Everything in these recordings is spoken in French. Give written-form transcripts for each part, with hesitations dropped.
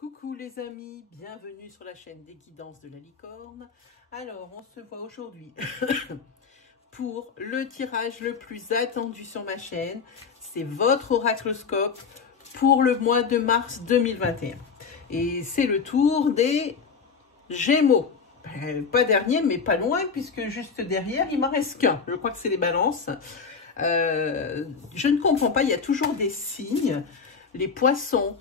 Coucou les amis, bienvenue sur la chaîne des guidances de la licorne. Alors, on se voit aujourd'hui pour le tirage le plus attendu sur ma chaîne. C'est votre oracloscope pour le mois de mars 2021. Et c'est le tour des Gémeaux. Pas dernier, mais pas loin, puisque juste derrière, il m'en reste qu'un. Je crois que c'est les balances. Je ne comprends pas, il y a toujours des signes. Les poissons,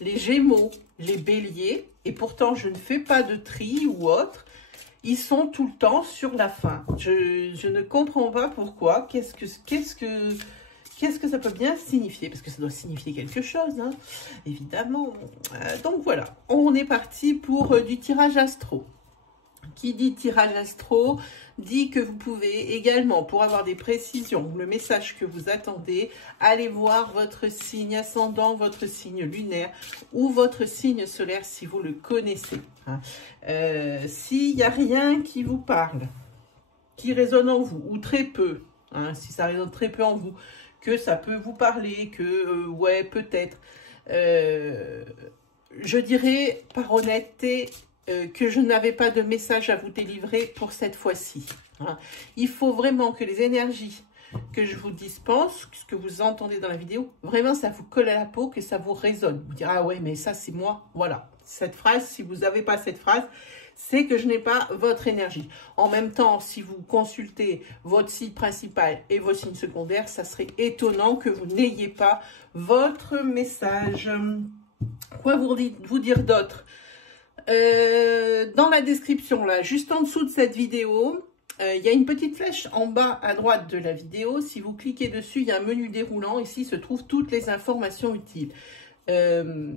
les Gémeaux, les Béliers, et pourtant je ne fais pas de tri ou autre, ils sont tout le temps sur la fin. Je ne comprends pas pourquoi. Qu'est-ce que ça peut bien signifier? Parce que ça doit signifier quelque chose, hein, évidemment. Donc voilà, on est parti pour du tirage astro. Qui dit tirage astro dit que vous pouvez également, pour avoir des précisions, le message que vous attendez, aller voir votre signe ascendant, votre signe lunaire ou votre signe solaire si vous le connaissez. S'il n'y a rien qui vous parle, qui résonne en vous, ou très peu, hein, si ça résonne très peu en vous, que ça peut vous parler, que ouais, peut-être, je dirais par honnêteté, que je n'avais pas de message à vous délivrer pour cette fois-ci. Hein. Il faut vraiment que les énergies que je vous dispense, ce que vous entendez dans la vidéo, vraiment ça vous colle à la peau, que ça vous résonne. Vous direz, ah ouais, mais ça c'est moi. Voilà, cette phrase, si vous n'avez pas cette phrase, c'est que je n'ai pas votre énergie. En même temps, si vous consultez votre signe principal et votre signe secondaire, ça serait étonnant que vous n'ayez pas votre message. Quoi vous dire d'autre? Dans la description, là, juste en dessous de cette vidéo, il y a une petite flèche en bas à droite de la vidéo. Si vous cliquez dessus, il y a un menu déroulant. Ici se trouvent toutes les informations utiles. Les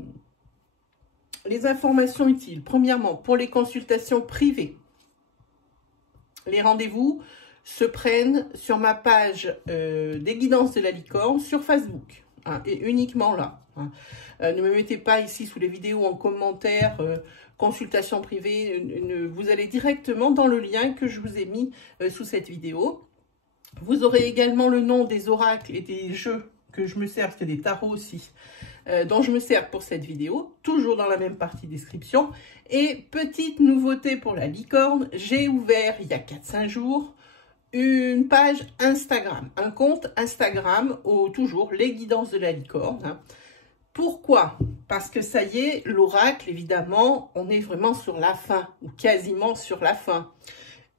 informations utiles, premièrement, pour les consultations privées. Les rendez-vous se prennent sur ma page des guidances de la licorne sur Facebook. Hein, et uniquement là. Hein. Ne me mettez pas ici sous les vidéos en commentaire, consultation privée, vous allez directement dans le lien que je vous ai mis sous cette vidéo. Vous aurez également le nom des oracles et des jeux que je me sers, parce qu'il y a des tarots aussi, dont je me sers pour cette vidéo, toujours dans la même partie description. Et petite nouveauté pour la licorne, j'ai ouvert il y a 4-5 jours, une page Instagram, un compte Instagram, toujours les guidances de la licorne. Hein. Pourquoi? Parce que ça y est, l'oracle, évidemment, on est vraiment sur la fin, ou quasiment sur la fin.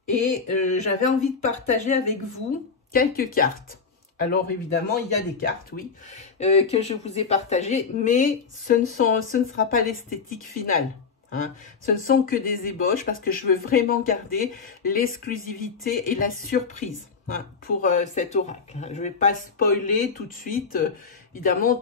Et j'avais envie de partager avec vous quelques cartes. Alors évidemment, il y a des cartes, oui, que je vous ai partagées, mais ce ne sera pas l'esthétique finale. Hein. Ce ne sont que des ébauches parce que je veux vraiment garder l'exclusivité et la surprise, hein, pour cet oracle. Hein. Je ne vais pas spoiler tout de suite, évidemment,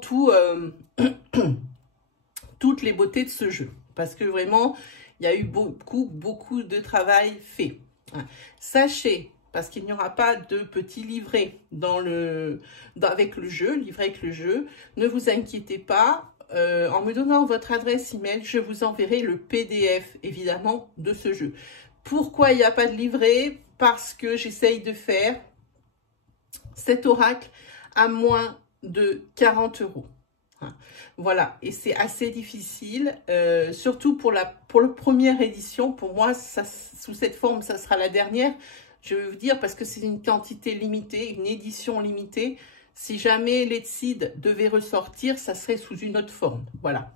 toutes les beautés de ce jeu. Parce que vraiment, il y a eu beaucoup de travail fait. Hein. Sachez, parce qu'il n'y aura pas de petit livret avec le jeu, ne vous inquiétez pas. En me donnant votre adresse email, je vous enverrai le PDF, évidemment, de ce jeu. Pourquoi il n'y a pas de livret? Parce que j'essaye de faire cet oracle à moins de 40 €. Voilà, et c'est assez difficile, surtout pour la première édition. Pour moi, sous cette forme, ça sera la dernière. Je vais vous dire, parce que c'est une quantité limitée, une édition limitée. Si jamais l'Etsid devait ressortir, ça serait sous une autre forme. Voilà.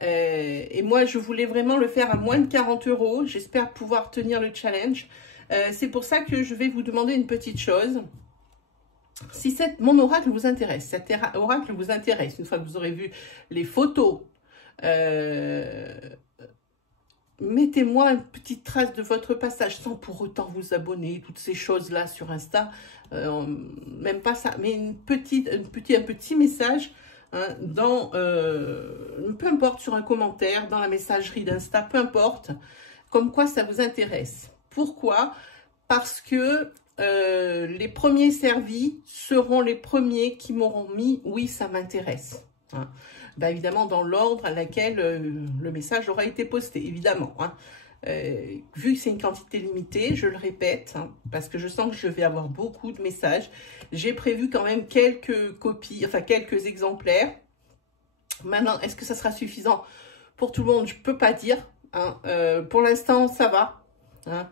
Et moi, je voulais vraiment le faire à moins de 40 €. J'espère pouvoir tenir le challenge. C'est pour ça que je vais vous demander une petite chose. Si mon oracle vous intéresse, cet oracle vous intéresse, une fois que vous aurez vu les photos, mettez-moi une petite trace de votre passage sans pour autant vous abonner, toutes ces choses-là sur Insta, même pas ça, mais un petit message, hein, peu importe, sur un commentaire, dans la messagerie d'Insta, peu importe, comme quoi ça vous intéresse. Pourquoi? Parce que les premiers servis seront les premiers qui m'auront mis « oui, ça m'intéresse hein. ». Ben, évidemment, dans l'ordre à laquelle le message aura été posté, évidemment. Hein. Vu que c'est une quantité limitée, je le répète, hein, parce que je sens que je vais avoir beaucoup de messages. J'ai prévu quand même quelques copies, enfin quelques exemplaires. Maintenant, est-ce que ça sera suffisant pour tout le monde? Je ne peux pas dire. Hein. Pour l'instant, ça va. Hein.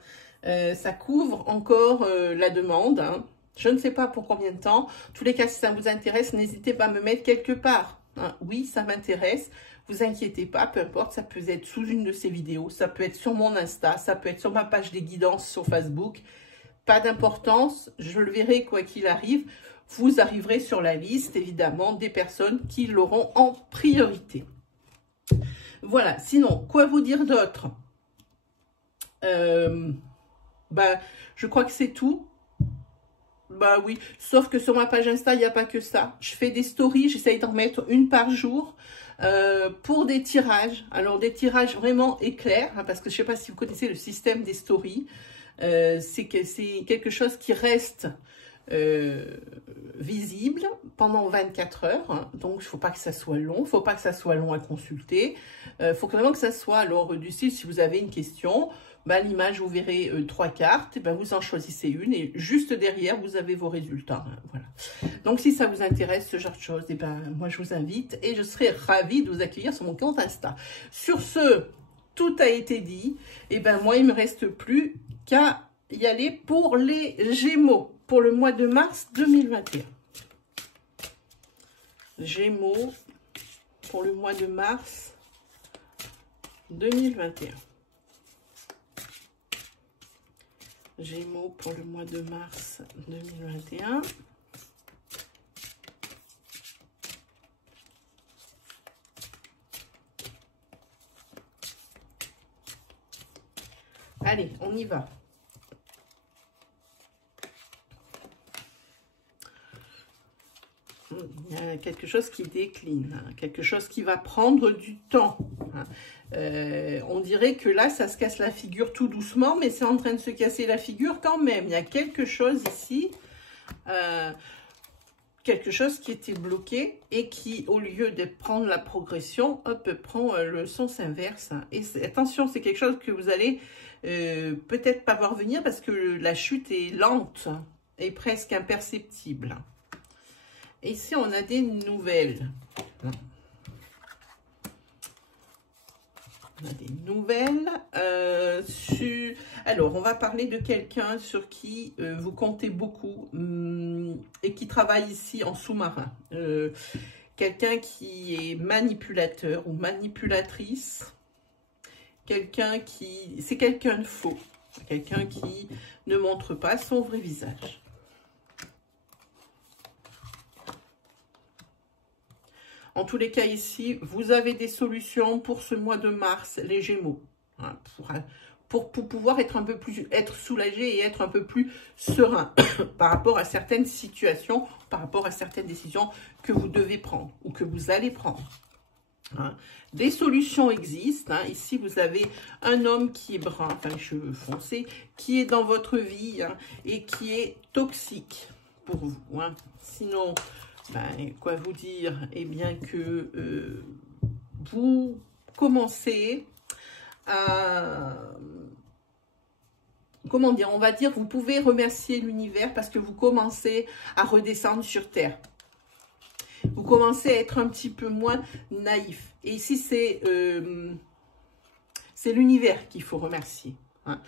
Ça couvre encore la demande. Hein. Je ne sais pas pour combien de temps. En tous les cas, si ça vous intéresse, n'hésitez pas à me mettre quelque part. Hein. Oui, ça m'intéresse. Vous inquiétez pas, peu importe, ça peut être sous une de ces vidéos. Ça peut être sur mon Insta, ça peut être sur ma page des guidances sur Facebook. Pas d'importance, je le verrai quoi qu'il arrive. Vous arriverez sur la liste, évidemment, des personnes qui l'auront en priorité. Voilà, sinon, quoi vous dire d'autre? Je crois que c'est tout. Bah oui, sauf que sur ma page Insta, il n'y a pas que ça. Je fais des stories, j'essaye d'en mettre une par jour pour des tirages. Alors, des tirages vraiment éclairs, hein, parce que je ne sais pas si vous connaissez le système des stories. C'est quelque chose qui reste visible pendant 24 heures. Hein. Donc, il ne faut pas que ça soit long. Il ne faut pas que ça soit long à consulter. Il faut vraiment que ça soit, alors, du style, si vous avez une question, l'image, vous verrez 3 cartes. Et vous en choisissez une et juste derrière, vous avez vos résultats. Hein, voilà. Donc, si ça vous intéresse, ce genre de choses, moi, je vous invite et je serai ravie de vous accueillir sur mon compte Insta. Sur ce, tout a été dit. Et moi, il ne me reste plus qu'à y aller pour les Gémeaux pour le mois de mars 2021. Gémeaux pour le mois de mars 2021. Gémeaux pour le mois de mars 2021. Allez, on y va. Il y a quelque chose qui décline, hein, quelque chose qui va prendre du temps. Hein. On dirait que là, ça se casse la figure tout doucement, mais c'est en train de se casser la figure quand même. Il y a quelque chose ici, quelque chose qui était bloqué et qui, au lieu de prendre la progression, hop, prend le sens inverse. Hein. Et attention, c'est quelque chose que vous allez peut-être pas voir venir parce que la chute est lente et presque imperceptible. Et ici, on a des nouvelles. On a des nouvelles. Alors, on va parler de quelqu'un sur qui vous comptez beaucoup et qui travaille ici en sous-marin. Quelqu'un qui est manipulateur ou manipulatrice. Quelqu'un qui... C'est quelqu'un de faux. Quelqu'un qui ne montre pas son vrai visage. En tous les cas, ici, vous avez des solutions pour ce mois de mars, les Gémeaux. Hein, pour pouvoir être un peu plus, être soulagé et être un peu plus serein par rapport à certaines situations, par rapport à certaines décisions que vous devez prendre ou que vous allez prendre. Hein. Des solutions existent. Hein. Ici, vous avez un homme qui est brun, enfin les cheveux foncés, qui est dans votre vie hein, et qui est toxique pour vous. Hein. Sinon... quoi vous dire? Eh bien que vous commencez à... Comment dire? On va dire, vous pouvez remercier l'univers parce que vous commencez à redescendre sur Terre. Vous commencez à être un petit peu moins naïf. Et ici, c'est l'univers qu'il faut remercier. Hein.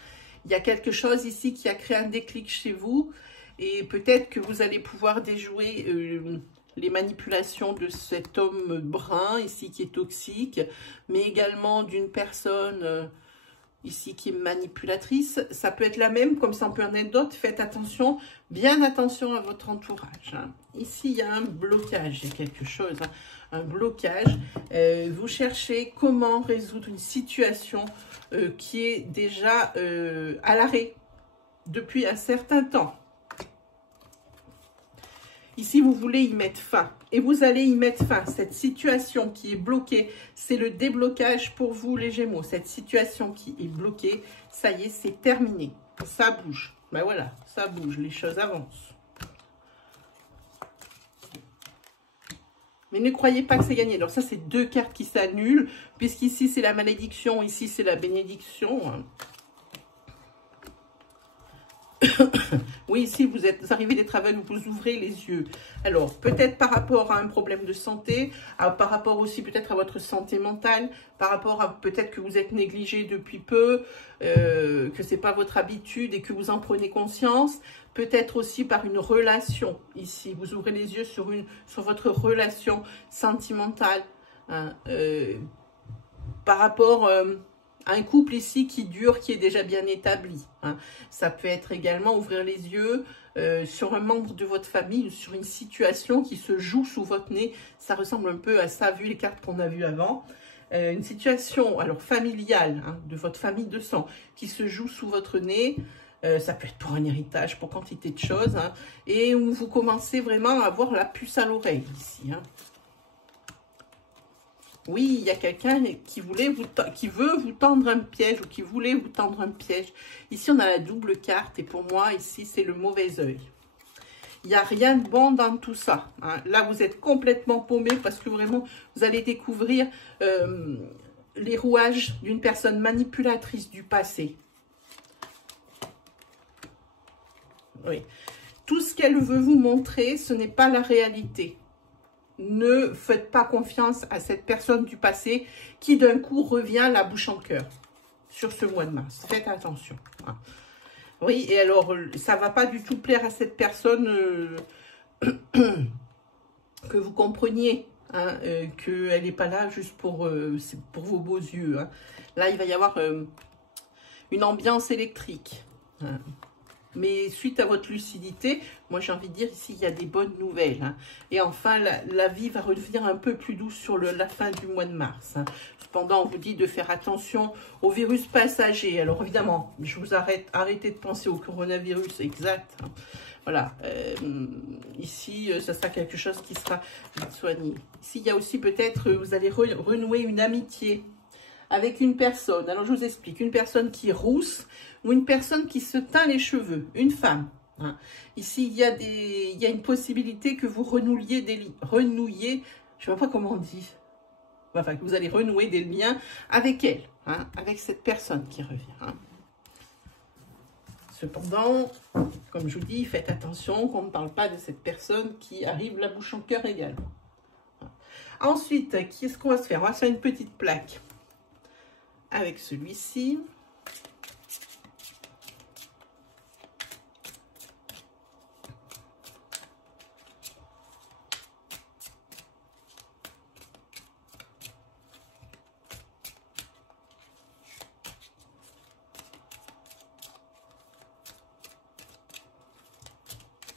Il y a quelque chose ici qui a créé un déclic chez vous. Et peut-être que vous allez pouvoir déjouer les manipulations de cet homme brun ici qui est toxique, mais également d'une personne ici qui est manipulatrice. Ça peut être la même, comme ça on peut en être d'autres. Faites attention, bien attention à votre entourage. Hein. Ici, il y a un blocage, il y a quelque chose, hein, un blocage. Vous cherchez comment résoudre une situation qui est déjà à l'arrêt depuis un certain temps. Ici, vous voulez y mettre fin. Et vous allez y mettre fin. Cette situation qui est bloquée, c'est le déblocage pour vous, les Gémeaux. Cette situation qui est bloquée, ça y est, c'est terminé. Ça bouge. Ben voilà, ça bouge. Les choses avancent. Mais ne croyez pas que c'est gagné. Alors ça, c'est deux cartes qui s'annulent. Puisqu'ici, c'est la malédiction. Ici, c'est la bénédiction. Oui, si vous arrivez des travaux, vous ouvrez les yeux. Alors, peut-être par rapport à un problème de santé, par rapport aussi peut-être à votre santé mentale, par rapport à peut-être que vous êtes négligé depuis peu, que c'est pas votre habitude et que vous en prenez conscience. Peut-être aussi par une relation, ici. Vous ouvrez les yeux sur votre relation sentimentale. Hein, par rapport un couple ici qui dure, qui est déjà bien établi. Hein. Ça peut être également ouvrir les yeux sur un membre de votre famille ou sur une situation qui se joue sous votre nez. Ça ressemble un peu à ça, vu les cartes qu'on a vues avant. Une situation alors familiale, hein, de votre famille de sang, qui se joue sous votre nez. Ça peut être pour un héritage, pour quantité de choses. Hein, et où vous commencez vraiment à avoir la puce à l'oreille ici. Hein. Oui, il y a quelqu'un qui veut vous tendre un piège ou qui voulait vous tendre un piège. Ici, on a la double carte et pour moi, ici, c'est le mauvais œil. Il n'y a rien de bon dans tout ça. Hein. Là, vous êtes complètement paumé parce que vraiment, vous allez découvrir les rouages d'une personne manipulatrice du passé. Oui. Tout ce qu'elle veut vous montrer, ce n'est pas la réalité. Ne faites pas confiance à cette personne du passé qui d'un coup revient la bouche en cœur sur ce mois de mars. Faites attention. Hein. Oui, et alors, ça ne va pas du tout plaire à cette personne que vous compreniez hein, qu'elle n'est pas là juste pour vos beaux yeux. Hein. Là, il va y avoir une ambiance électrique. Hein. Mais suite à votre lucidité, moi j'ai envie de dire ici, il y a des bonnes nouvelles. Hein. Et enfin, la vie va redevenir un peu plus douce sur la fin du mois de mars. Hein. Cependant, on vous dit de faire attention au virus passager. Alors évidemment, je vous arrêtez de penser au coronavirus, exact. Hein. Voilà, ici, ça sera quelque chose qui sera soigné. Ici, il y a aussi peut-être, vous allez renouer une amitié avec une personne. Alors, je vous explique. Une personne qui rousse ou une personne qui se teint les cheveux. Une femme. Hein. Ici, il y a une possibilité que vous renouiez, je ne sais pas comment on dit. Enfin, que vous allez renouer des liens avec elle. Hein, avec cette personne qui revient. Hein. Cependant, comme je vous dis, faites attention qu'on ne parle pas de cette personne qui arrive la bouche en cœur également. Ensuite, qu'est-ce qu'on va se faire? On va se faire une petite plaque avec celui-ci.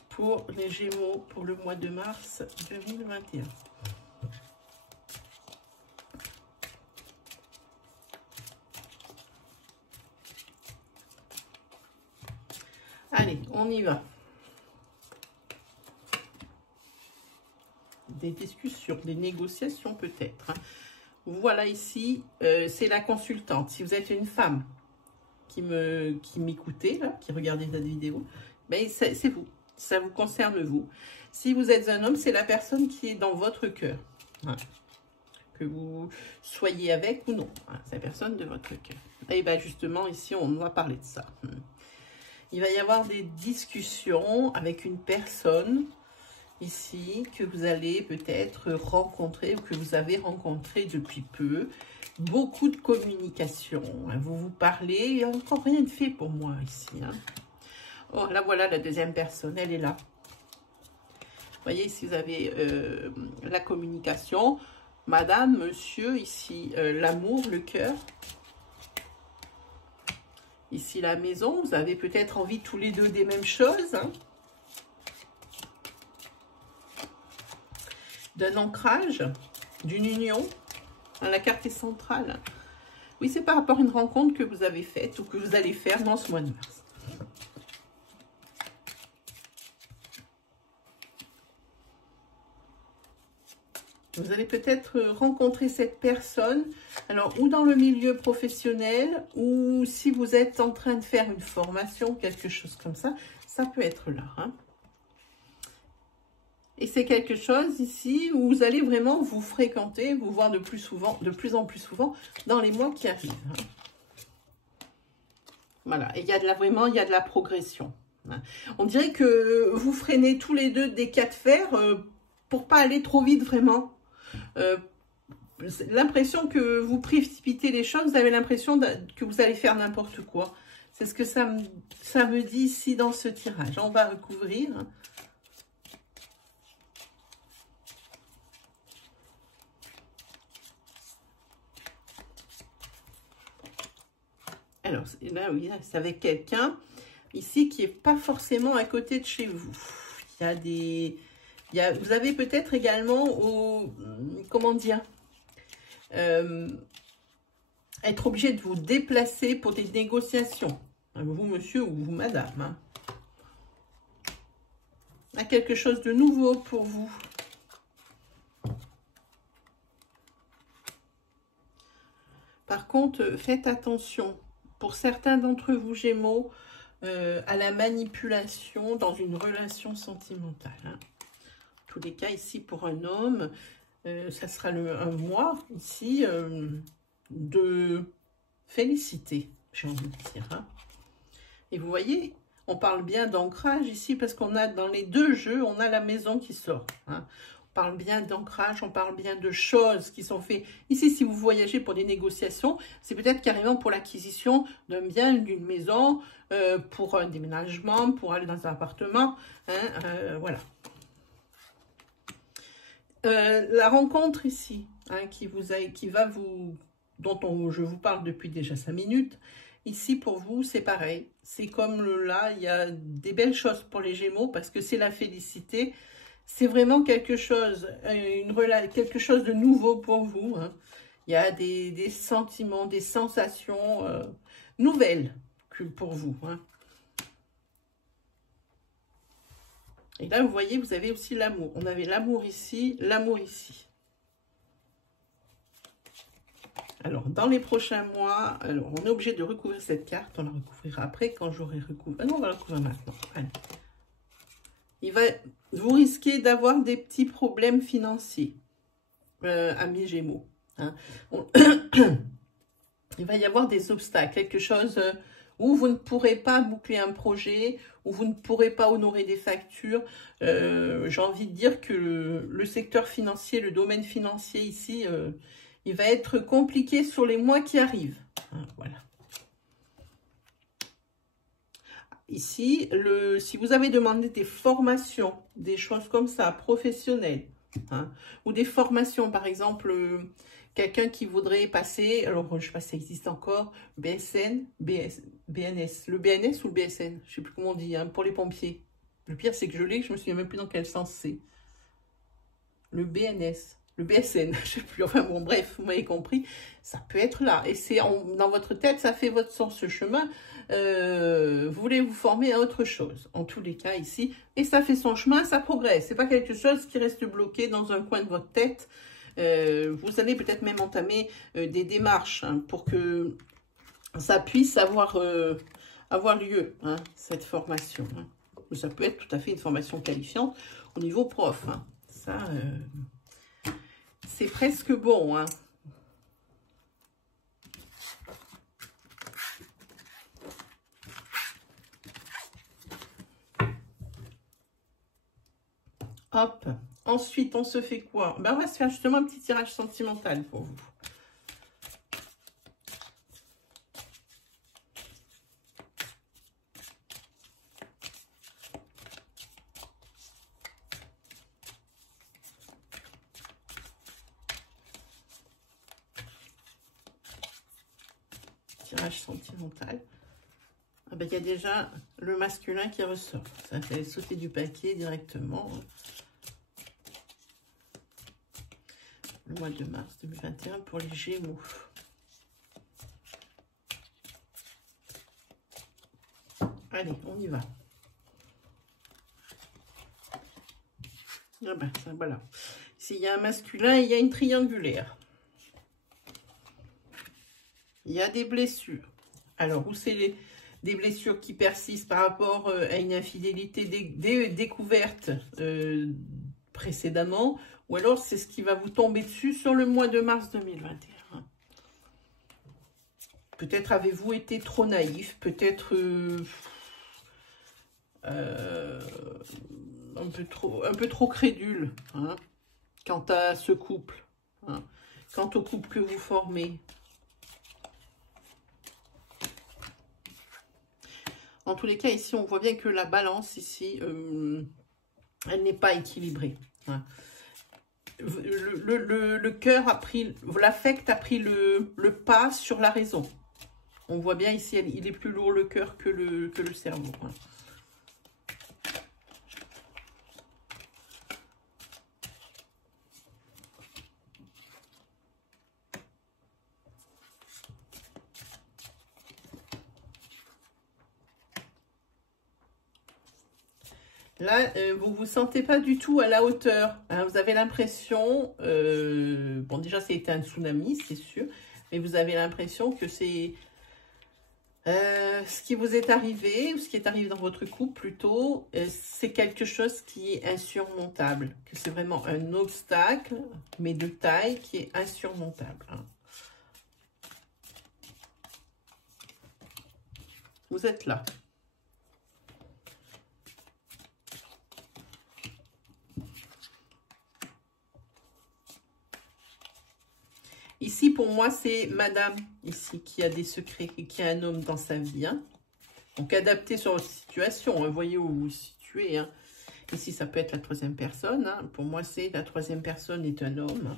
Pour les Gémeaux pour le mois de mars 2021. Allez, on y va. Des discussions, des négociations peut-être. Hein. Voilà ici, c'est la consultante. Si vous êtes une femme qui m'écoutez, qui regardez cette vidéo, ben c'est vous. Ça vous concerne vous. Si vous êtes un homme, c'est la personne qui est dans votre cœur. Hein. Que vous soyez avec ou non. Hein. C'est la personne de votre cœur. Et bien justement, ici, on va parler de ça. Il va y avoir des discussions avec une personne ici que vous allez peut-être rencontrer ou que vous avez rencontré depuis peu. Beaucoup de communication. Hein. Vous vous parlez. Il n'y a encore rien de fait pour moi ici. Hein. Oh, là, voilà la deuxième personne, elle est là. Vous voyez, ici, vous avez la communication. Madame, monsieur, ici, l'amour, le cœur. Ici, la maison. Vous avez peut-être envie tous les deux des mêmes choses. Hein. D'un ancrage, d'une union. Hein, la carte est centrale. Oui, c'est par rapport à une rencontre que vous avez faite ou que vous allez faire dans ce mois de mars. Vous allez peut-être rencontrer cette personne, alors ou dans le milieu professionnel, ou si vous êtes en train de faire une formation, quelque chose comme ça, ça peut être là. Hein. Et c'est quelque chose ici où vous allez vraiment vous fréquenter, vous voir de plus en plus souvent dans les mois qui arrivent. Hein. Voilà, et il y a de la progression. Hein. On dirait que vous freinez tous les deux des cas de fer pour pas aller trop vite vraiment. L'impression que vous précipitez les choses, vous avez l'impression que vous allez faire n'importe quoi. C'est ce que ça me dit ici dans ce tirage. On va recouvrir. Alors, là, oui, c'est avec quelqu'un ici qui n'est pas forcément à côté de chez vous. Il y a des... vous avez peut-être également, comment dire, être obligé de vous déplacer pour des négociations. Vous, monsieur, ou vous, madame. Hein. Il y a quelque chose de nouveau pour vous. Par contre, faites attention. Pour certains d'entre vous, Gémeaux, à la manipulation dans une relation sentimentale. Hein. Tous les cas, ici, pour un homme, ça sera un mois, ici, de félicité, j'ai envie de dire. Hein. Et vous voyez, on parle bien d'ancrage ici, parce qu'on a, dans les deux jeux, on a la maison qui sort. Hein. On parle bien d'ancrage, on parle bien de choses qui sont faites. Ici, si vous voyagez pour des négociations, c'est peut-être carrément pour l'acquisition d'un bien, d'une maison, pour un déménagement, pour aller dans un appartement. Hein, voilà. La rencontre ici, hein, dont je vous parle depuis déjà 5 minutes, ici pour vous, c'est pareil. C'est comme là, il y a des belles choses pour les Gémeaux parce que c'est la félicité. C'est vraiment quelque chose, quelque chose de nouveau pour vous. Hein. Il y a des sentiments, des sensations nouvelles pour vous. Hein. Et là, vous voyez, vous avez aussi l'amour. On avait l'amour ici, l'amour ici. Alors, dans les prochains mois, alors on est obligé de recouvrir cette carte. On la recouvrira après quand j'aurai recouvert. Ah non, on va la recouvrir maintenant. Allez. Vous risquez d'avoir des petits problèmes financiers, amis Gémeaux. Hein. Il va y avoir des obstacles, quelque chose où vous ne pourrez pas boucler un projet, où vous ne pourrez pas honorer des factures. J'ai envie de dire que le secteur financier, le domaine financier ici, il va être compliqué sur les mois qui arrivent. Hein, voilà. Ici, si vous avez demandé des formations, des choses comme ça, professionnelles, hein, ou des formations, par exemple, quelqu'un qui voudrait passer, alors je ne sais pas si ça existe encore, BNS, le BNS ou le BSN, je ne sais plus comment on dit, hein, pour les pompiers. Le pire, c'est que je l'ai, je ne me souviens même plus dans quel sens c'est. Le BNS. Le BSN, je ne sais plus, enfin bon, bref, vous m'avez compris, ça peut être là. Et c'est dans votre tête, ça fait votre sens, ce chemin. Vous voulez vous former à autre chose, en tous les cas ici. Et ça fait son chemin, ça progresse. C'est pas quelque chose qui reste bloqué dans un coin de votre tête. Vous allez peut-être même entamer des démarches hein, pour que ça puisse avoir lieu, hein, cette formation. Hein. Ça peut être tout à fait une formation qualifiante au niveau prof. Hein. Ça... c'est presque bon, hein. Hop. Ensuite, on se fait quoi? Ben, on va se faire justement un petit tirage sentimental pour vous. Tirage sentimental. Ah ben, il y a déjà le masculin qui ressort. Ça fait sauter du paquet directement. Le mois de mars 2021 pour les Gémeaux. Allez, on y va. Ah ben, ça, voilà. Ici, il y a un masculin et il y a une triangulaire. Il y a des blessures. Alors, où c'est des blessures qui persistent par rapport à une infidélité découverte précédemment, ou alors c'est ce qui va vous tomber dessus sur le mois de mars 2021. Peut-être avez-vous été trop naïf, peut-être un peu trop crédule, hein, quant à ce couple, hein, quant au couple que vous formez. En tous les cas, ici, on voit bien que la balance, ici, elle n'est pas équilibrée. Hein. Le cœur a pris, l'affect a pris le pas sur la raison. On voit bien ici, il est plus lourd le cœur que le cerveau. Hein. Là, vous ne vous sentez pas du tout à la hauteur. Hein, vous avez l'impression, bon déjà c'était un tsunami, c'est sûr, mais vous avez l'impression que c'est ce qui vous est arrivé, ou ce qui est arrivé dans votre couple plutôt, c'est quelque chose qui est insurmontable. Que c'est vraiment un obstacle, mais de taille, qui est insurmontable. Hein. Vous êtes là. Ici, pour moi, c'est madame, ici, qui a des secrets, qui a un homme dans sa vie. Hein. Donc, adapté sur votre situation. Hein. Voyez où vous vous situez. Hein. Ici, ça peut être la troisième personne. Hein. Pour moi, c'est la troisième personne est un homme. Hein.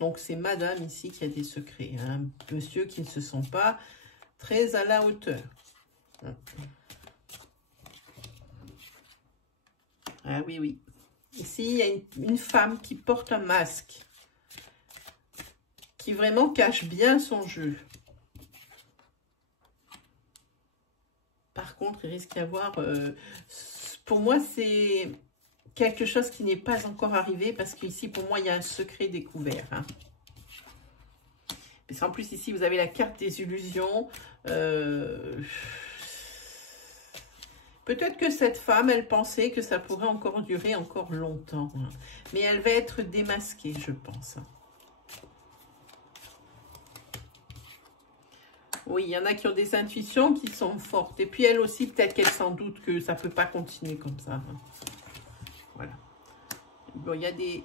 Donc, c'est madame, ici, qui a des secrets. Hein. Monsieur qui ne se sent pas très à la hauteur. Hein. Ah oui, oui. Ici, il y a une femme qui porte un masque. Qui vraiment cache bien son jeu. Par contre, il risque d'y avoir... pour moi, c'est quelque chose qui n'est pas encore arrivé parce qu'ici, pour moi, il y a un secret découvert. Hein. Parce qu'en plus, ici, vous avez la carte des illusions. Peut-être que cette femme, elle pensait que ça pourrait encore durer encore longtemps. Hein. Mais elle va être démasquée, je pense. Oui, il y en a qui ont des intuitions qui sont fortes. Et puis elle aussi, peut-être qu'elle s'en doute que ça ne peut pas continuer comme ça. Hein. Voilà. Bon, il y a des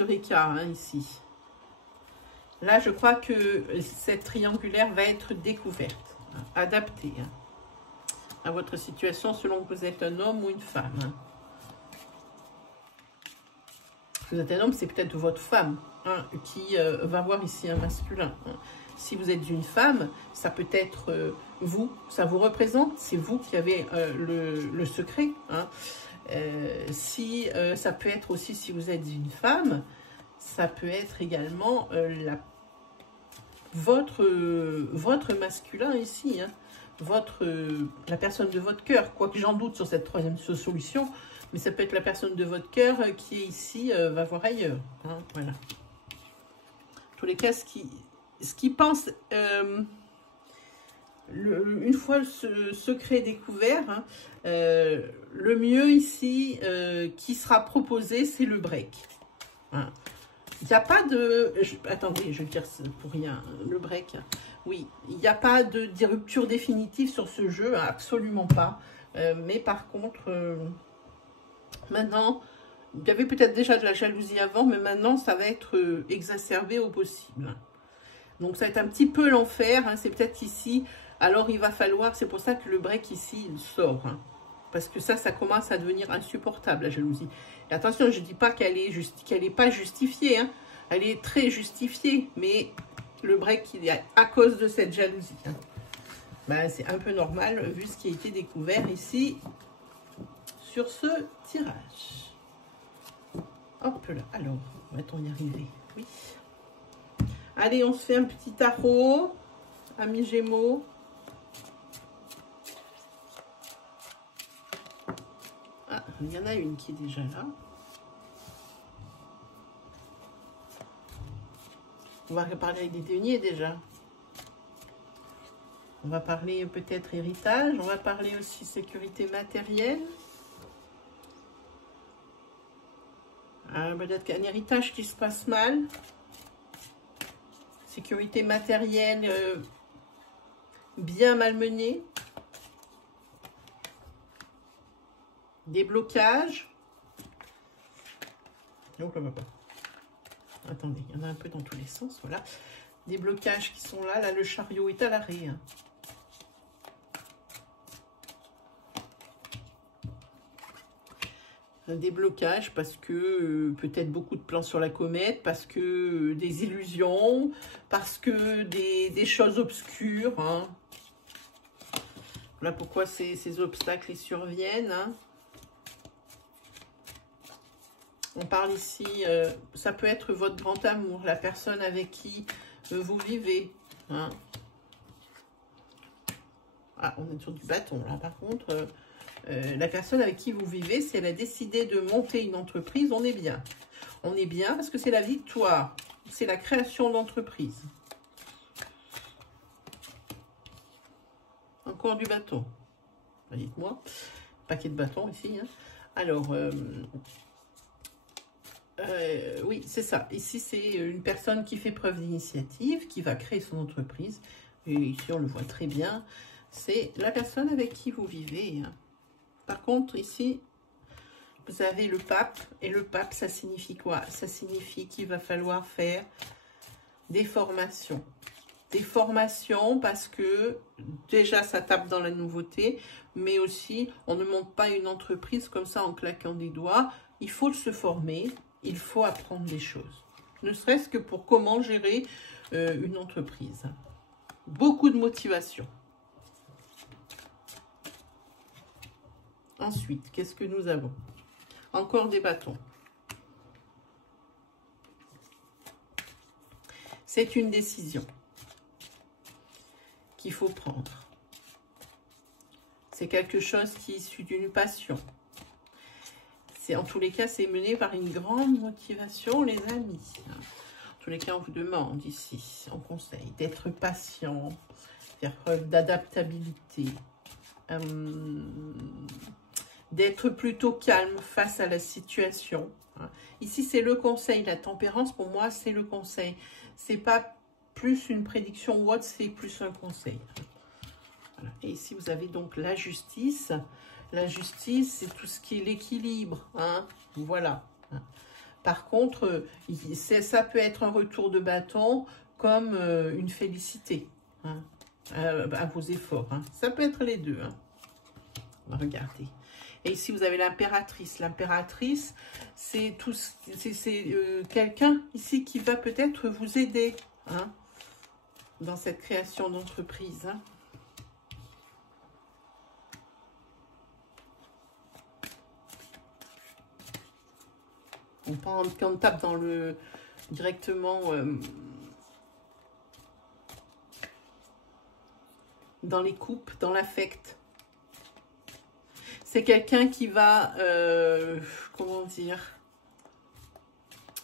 eureka hein, ici. Là, je crois que cette triangulaire va être découverte, hein, adaptée hein, à votre situation selon que vous êtes un homme ou une femme. Hein. Si vous êtes un homme, c'est peut-être votre femme hein, qui va voir ici un masculin. Hein. Si vous êtes une femme, ça peut être vous, ça vous représente, c'est vous qui avez le secret. Hein. Ça peut être aussi, si vous êtes une femme, ça peut être également votre masculin ici, hein. La personne de votre cœur, quoique j'en doute sur cette troisième solution, mais ça peut être la personne de votre cœur qui est ici, va voir ailleurs. Hein, voilà. En tous les cas, ce qui pense, une fois ce secret découvert, hein, le mieux ici qui sera proposé, c'est le break. Hein. Il n'y a pas de... attendez, je vais dire pour rien, le break. Oui, il n'y a pas de rupture définitive sur ce jeu, hein, absolument pas. Mais par contre, maintenant, il y avait peut-être déjà de la jalousie avant, mais maintenant, ça va être exacerbé au possible. Donc, ça va être un petit peu l'enfer. Hein, c'est peut-être ici. Alors, il va falloir... C'est pour ça que le break ici, il sort. Hein, parce que ça commence à devenir insupportable, la jalousie. Et attention, je ne dis pas qu'elle est pas justifiée. Hein, elle est très justifiée. Mais le break, il est à cause de cette jalousie. Hein. Ben, c'est un peu normal, vu ce qui a été découvert ici, sur ce tirage. Hop là. Alors, va-t-on y arriver? Oui. Allez, on se fait un petit tarot, amis Gémeaux. Ah, il y en a une qui est déjà là. On va parler des deniers déjà. On va parler peut-être héritage. On va parler aussi sécurité matérielle. Peut-être qu'un héritage qui se passe mal. Sécurité matérielle bien malmenée. des blocages. Oh, attendez, il y en a un peu dans tous les sens, voilà. Des blocages qui sont là. Là, le chariot est à l'arrêt. Hein. Des blocages parce que peut-être beaucoup de plans sur la comète, parce que des illusions, parce que des choses obscures. Hein. Voilà pourquoi ces obstacles ils surviennent. Hein. On parle ici, ça peut être votre grand amour, la personne avec qui vous vivez. Hein. Ah, on est sur du bâton là par contre. La personne avec qui vous vivez, si elle a décidé de monter une entreprise, on est bien. On est bien parce que c'est la victoire. C'est la création d'entreprise. Encore du bâton. Dites-moi. Paquet de bâtons ici. Hein. Alors, oui, c'est ça. Ici, c'est une personne qui fait preuve d'initiative, qui va créer son entreprise. Et ici, on le voit très bien. C'est la personne avec qui vous vivez. Hein. Par contre, ici, vous avez le pape. Et le pape, ça signifie quoi? Ça signifie qu'il va falloir faire des formations. Des formations parce que déjà, ça tape dans la nouveauté. Mais aussi, on ne monte pas une entreprise comme ça en claquant des doigts. Il faut se former. Il faut apprendre des choses. Ne serait-ce que pour comment gérer une entreprise. Beaucoup de motivation. Ensuite, qu'est-ce que nous avons? Encore des bâtons. C'est une décision qu'il faut prendre. C'est quelque chose qui est issu d'une passion. En tous les cas, c'est mené par une grande motivation, les amis. En tous les cas, on vous demande ici, on conseille d'être patient, faire preuve d'adaptabilité, d'être plutôt calme face à la situation. Ici, c'est le conseil. La tempérance, pour moi, c'est le conseil. C'est pas plus une prédiction ou autre, c'est plus un conseil. Voilà. Et ici, vous avez donc la justice. La justice, c'est tout ce qui est l'équilibre. Hein. Voilà. Par contre, ça peut être un retour de bâton comme une félicité hein, à vos efforts. Hein. Ça peut être les deux. Hein. Regardez. Et ici, vous avez l'impératrice. L'impératrice, c'est quelqu'un ici qui va peut-être vous aider hein, dans cette création d'entreprise. Hein. On tape dans le directement dans les coupes, dans l'affect. C'est quelqu'un qui va, comment dire,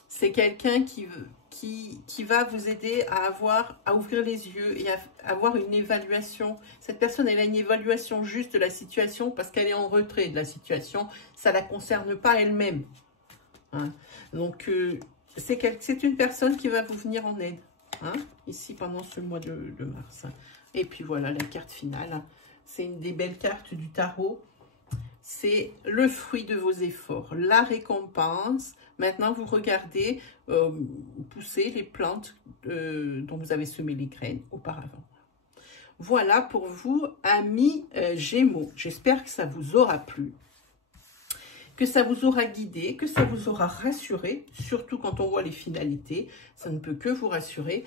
c'est quelqu'un qui va vous aider à ouvrir les yeux et à avoir une évaluation. Cette personne, elle a une évaluation juste de la situation parce qu'elle est en retrait de la situation. Ça ne la concerne pas elle-même. Hein. Donc, c'est une personne qui va vous venir en aide. Hein, ici, pendant ce mois de mars. Et puis voilà, la carte finale. C'est une des belles cartes du tarot. C'est le fruit de vos efforts, la récompense. Maintenant, vous regardez pousser les plantes dont vous avez semé les graines auparavant. Voilà pour vous, amis Gémeaux. J'espère que ça vous aura plu, que ça vous aura guidé, que ça vous aura rassuré, surtout quand on voit les finalités. Ça ne peut que vous rassurer.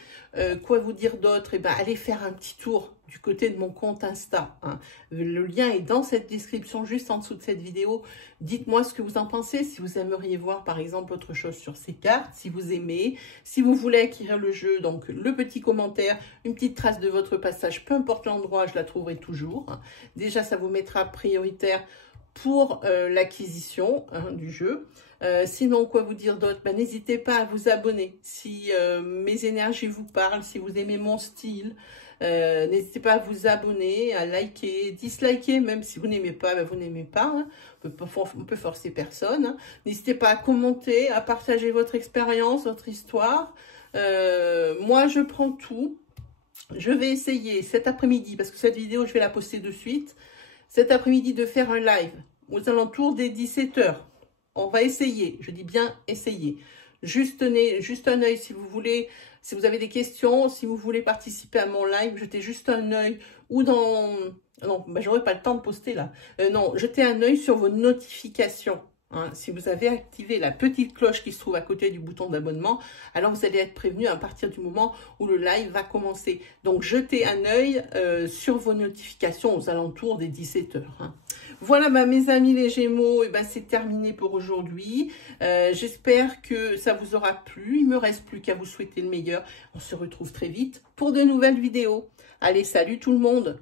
Quoi vous dire d'autre? Eh ben, allez faire un petit tour du côté de mon compte Insta. Hein. Le lien est dans cette description, juste en dessous de cette vidéo. Dites-moi ce que vous en pensez, si vous aimeriez voir, par exemple, autre chose sur ces cartes, si vous aimez, si vous voulez acquérir le jeu, donc le petit commentaire, une petite trace de votre passage, peu importe l'endroit, je la trouverai toujours. Hein. Déjà, ça vous mettra prioritaire pour l'acquisition hein, du jeu. Sinon, quoi vous dire d'autre? Ben, n'hésitez pas à vous abonner si mes énergies vous parlent, si vous aimez mon style. N'hésitez pas à vous abonner, à liker, disliker, même si vous n'aimez pas, ben vous n'aimez pas. Hein. On peut forcer personne. Hein. N'hésitez pas à commenter, à partager votre expérience, votre histoire. Moi, je prends tout. Je vais essayer cet après-midi, parce que cette vidéo, je vais la poster de suite. Cet après-midi, de faire un live aux alentours des 17 h. On va essayer, je dis bien essayer. Juste un œil si vous voulez, si vous avez des questions, si vous voulez participer à mon live, jetez juste un œil ou dans... Non, ben, j'aurai pas le temps de poster là. Non, jetez un œil sur vos notifications. Hein. Si vous avez activé la petite cloche qui se trouve à côté du bouton d'abonnement, alors vous allez être prévenu à partir du moment où le live va commencer. Donc, jetez un œil sur vos notifications aux alentours des 17 h. Hein. Voilà, bah, mes amis les Gémeaux, et ben, c'est terminé pour aujourd'hui. J'espère que ça vous aura plu. Il me reste plus qu'à vous souhaiter le meilleur. On se retrouve très vite pour de nouvelles vidéos. Allez, salut tout le monde!